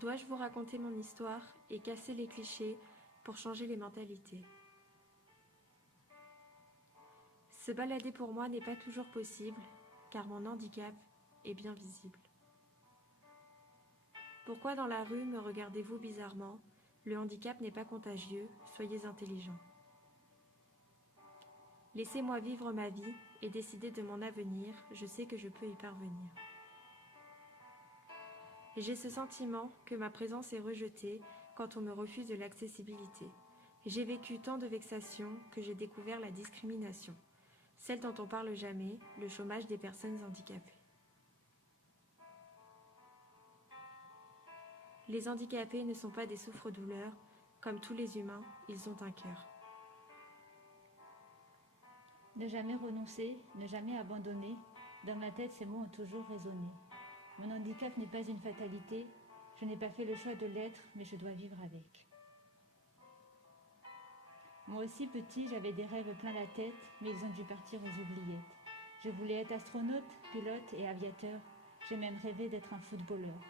Dois-je vous raconter mon histoire et casser les clichés pour changer les mentalités? Se balader pour moi n'est pas toujours possible, car mon handicap est bien visible. Pourquoi dans la rue me regardez-vous bizarrement? Le handicap n'est pas contagieux, soyez intelligent. Laissez-moi vivre ma vie et décider de mon avenir, je sais que je peux y parvenir. J'ai ce sentiment que ma présence est rejetée quand on me refuse de l'accessibilité. J'ai vécu tant de vexations que j'ai découvert la discrimination, celle dont on parle jamais, le chômage des personnes handicapées. Les handicapés ne sont pas des souffre-douleurs, comme tous les humains, ils ont un cœur. Ne jamais renoncer, ne jamais abandonner, dans ma tête ces mots ont toujours résonné. Mon handicap n'est pas une fatalité, je n'ai pas fait le choix de l'être, mais je dois vivre avec. Moi aussi petit, j'avais des rêves plein la tête, mais ils ont dû partir aux oubliettes. Je voulais être astronaute, pilote et aviateur, j'ai même rêvé d'être un footballeur.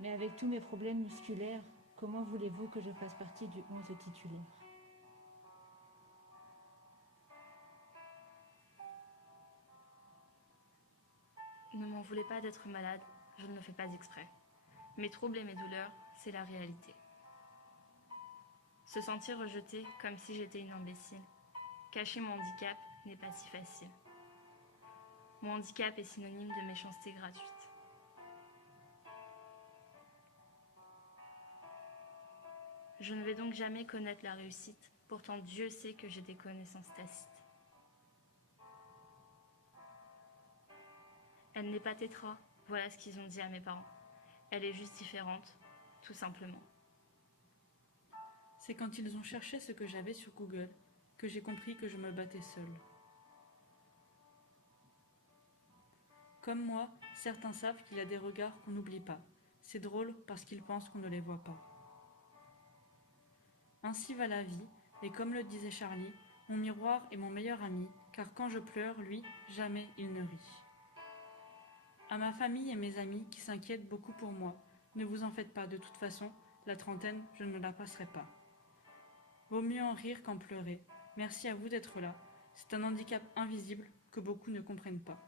Mais avec tous mes problèmes musculaires, comment voulez-vous que je fasse partie du 11 titulaire? Ne m'en voulez pas d'être malade, je ne le fais pas exprès. Mes troubles et mes douleurs, c'est la réalité. Se sentir rejeté comme si j'étais une imbécile. Cacher mon handicap n'est pas si facile. Mon handicap est synonyme de méchanceté gratuite. Je ne vais donc jamais connaître la réussite, pourtant Dieu sait que j'ai des connaissances tacites. Elle n'est pas tétra, voilà ce qu'ils ont dit à mes parents. Elle est juste différente, tout simplement. C'est quand ils ont cherché ce que j'avais sur Google que j'ai compris que je me battais seule. Comme moi, certains savent qu'il y a des regards qu'on n'oublie pas. C'est drôle parce qu'ils pensent qu'on ne les voit pas. Ainsi va la vie, et comme le disait Charlie, mon miroir est mon meilleur ami, car quand je pleure, lui, jamais il ne rit. À ma famille et mes amis qui s'inquiètent beaucoup pour moi, ne vous en faites pas, de toute façon, la trentaine, je ne la passerai pas. Vaut mieux en rire qu'en pleurer. Merci à vous d'être là. C'est un handicap invisible que beaucoup ne comprennent pas.